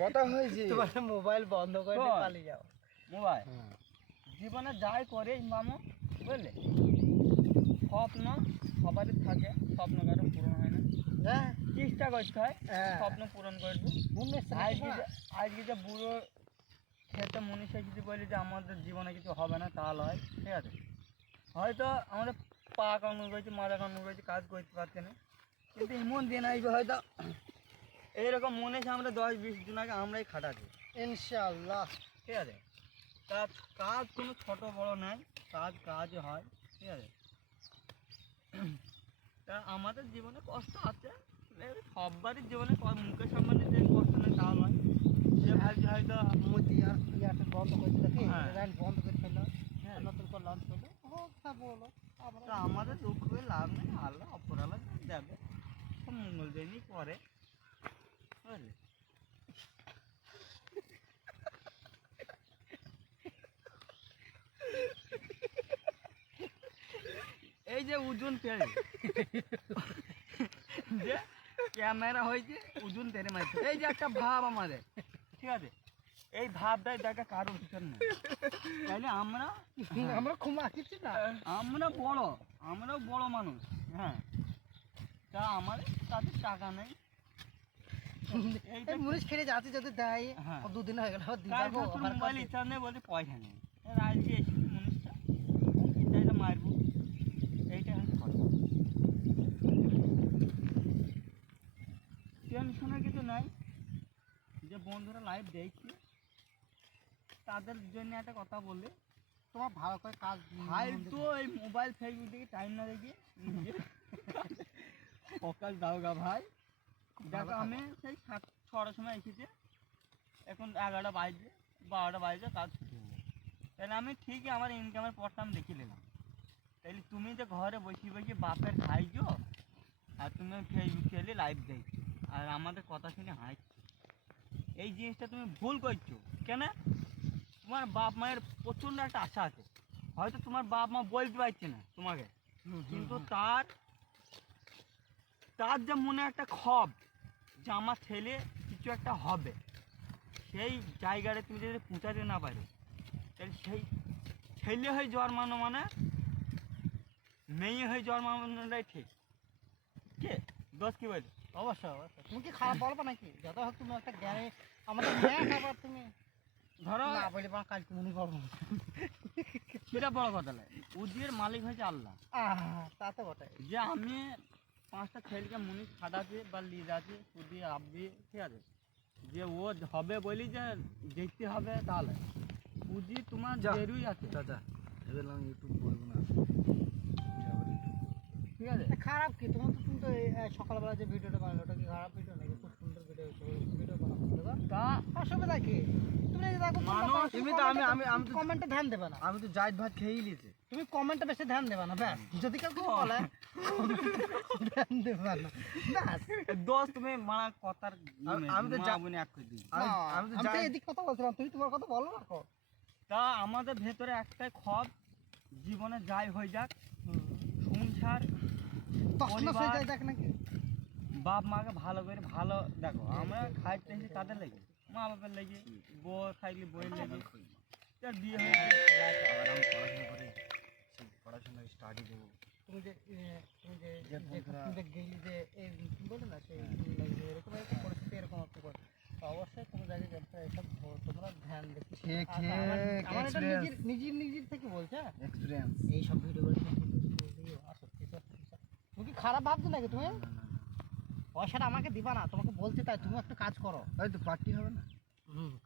কথা হয়েছে তোমার মোবাইল বন্ধ করে দিয়ে পালিয়ে যাও। মোবাইল জীবনে যাই করে মামু বুঝলে, স্বপ্ন সবারই থাকে, স্বপ্ন কারো পূরণ হয় না, হ্যাঁ চেষ্টা করতে হয় হ্যাঁ। স্বপ্ন পূরণ করবো। আজকে যে বুড়ো খেতে মনীষা যদি বলি যে আমাদের জীবনে কিছু হবে না, তাহলে হয় ঠিক আছে। হয়তো আমাদের পা কামড় করেছি, মাথা কামড় করেছি, কাজ করতে পারছে না, কিন্তু এমন দিন আসবে হয়তো এইরকম মনে হচ্ছে আমরা 10-20 জন আগে আমরাই খাটাচ্ছি ইনশাআল্লাহ। ঠিক আছে। তা কাজ কোনো ছোট বড় নাই, কাজ হয় ঠিক আছে। তা আমাদের জীবনে কষ্ট আছে, সবারই জীবনে মুখের সামনে যে কষ্ট নেই তাও নয়। যে ভাবছে হয়তো মোদি আর ইয়াটা বন্ধ করে দিল, কি হ্যাঁ। রেল বন্ধ করে ফেললো, হ্যাঁ। নতুন করে লঞ্চ করলো, ও হ্যাঁ বলো তা আমাদের দুঃখ হয়ে লাভ নেই, আল্লাহ অপরাল্লাহ দেবে, সব মঙ্গল দিনই করে বুঝলি। এই যে ওজন পেরে যে ক্যামেরা হয়েছে ওজন তেরে মারছে, এই যে একটা ভাব আমাদের ঠিক আছে, এই ভাবটাই দেখা কারোর ভিতর নেই। তাইলে আমরা খুব আসছি না, আমরাও বড় মানুষ হ্যাঁ। তা আমাদের তাদের টাকা নেই, এইটা মুনিশ খেলে যাচ্ছে যদি দেয়, হ্যাঁ। দুদিন হয়ে গেল মোবাইল ইচ্ছা নেই বলতে পয়সা নেই, আজকে এসে মানুষটা এটা মারবো, এইটা হচ্ছে কথা। টেনশনের কিছু নাই। যে বন্ধুরা লাইভ দেখছি তাদের জন্য একটা কথা বললে, তোমার ভালো করে কাজ ভাই তো এই মোবাইল ফেসবুক দেখে টাইম না দেখি ফোকাস দাও গা ভাই। দেখো আমি সেই 6টার সময় এসেছি, এখন 11টা বাজছে 12টা বাজছে, কাজ ছুটি হয়ে যায়। তাহলে আমি ঠিকই আমার ইনকামের পথটা আমি দেখে নিলাম। তাহলে তুমি যে ঘরে বসে বসে বাপের খাইছো আর তুমি ফেসবুক খেলে লাইভ দেখছো আর আমাদের কথা শুনে হাসছো, এই জিনিসটা তুমি ভুল করছো। কেন? তোমার বাপ মায়ের প্রচণ্ড একটা আশা আছে, হয়তো তোমার বাপ মা বলতে পারছে না তোমাকে, কিন্তু তার যে মনে একটা ক্ষোভ যে আমার ছেলে কিছু একটা হবে, সেই জায়গাটা তুমি যদি পৌঁছাতে না পারো, তাহলে সেই ছেলে হয়ে জন্মানো মানে মেয়ে হয়ে জন্মানোটাই ঠিক। কে দোষ কি বলি? অবশ্যই অবশ্যই। তুমি কি খারাপ বলবো নাকি? যত হোক তুমি একটা জ্ঞানে আমাদের জ্ঞান, আবার তুমি ধরো না বলে বা কাজ মনে করবো, সেটা বড় কথা নয়, উজির মালিক হয়েছে আল্লাহ। তা তো বটে। যে আমি 5টা ছেলেকে মুনিশ খাটাচ্ছি বা লিজ আছে সুদি আব্বি ঠিক আছে, যে ও হবে বলি যে দেখতে হবে, তাহলে পুঁজি তোমার জরুরি আছে চাচা এবার আমি ইউটিউব বলবো না, ঠিক আছে। খারাপ কি? তুমি তো সকালবেলা যে ভিডিওটা বানালো ওটা কি খারাপ ভিডিও নাকি? খুব সুন্দর ভিডিও হয়েছে, ভিডিও বানাবো তা অসুবিধা কি? তুমি দেখো মানুষ এমনি তো আমি তো কমেন্টে ধ্যান দেবে না, আমি তো জাইদ ভাত খেয়েই লিছি। তুমি কমেন্টে বেশি ধ্যান দেবে না, ব্যাস। যদি কেউ কিছু বলে ধ্যান দেবে না, ব্যাস। দোষ তুমি মানা কথার আমি তো বনে এক করে দিই। আমি তো আমি তো এদিক কথা বলছিলাম, তুমি তোমার কথা বলো না। তা আমাদের ভেতরে একটাই ক্ষোভ, জীবনে যাই হয়ে যাক, সংসার পরিবার, দেখ নাকি বাপ মাকে ভালো করে ভালো দেখো, আমরা খাইতে এসে কাদের লেগে, মা বাপের লেগে, বউ থাকলে বইয়ের লেগে, তার বিয়ে হয়ে আবার আমি পড়াশোনা করি, সেই পড়াশোনা স্টাডি দেবো। তুমি যে যে তুমি যে গেলি যে বলে না সেই এরকম এরকম পরিস্থিতি এরকম হতে পারে, তো অবশ্যই কোনো জায়গায় গেলে এসব তোমরা ধ্যান দেখি। আমার এটা নিজের থেকে বলছে, এক্সপিরিয়েন্স এইসব ভিডিও সত্যি তুমি কি খারাপ ভাবছো নাকি? তুমি পয়সাটা আমাকে দিবা না, তোমাকে বলছি তাই। তুমি একটা কাজ করো, হয়তো পার্টি হবে না।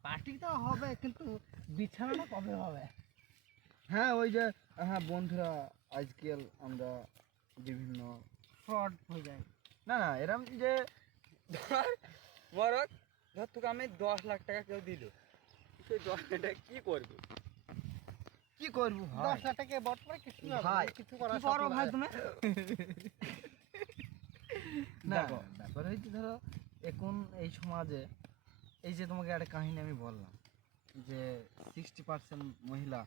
পার্টি তো হবে, কিন্তু বিছানাটা কবে হবে? হ্যাঁ ওই যে হ্যাঁ বন্ধুরা আজকাল আমরা বিভিন্ন ফ্রড হয়ে যায়। না এরম যে ধর তোকে আমি 10 লাখ টাকা কেউ দিল, সেই 10 লাখ টাকা কি করবি? কি করবো 10 লাখ টাকা বট করে কিছু ভাই, কিছু করার কি করো ভাই তুমি? না ব্যাপার হয়েছে ধরো এখন এই সমাজে, এই যে তোমাকে একটা কাহিনী আমি বললাম যে 60% মহিলা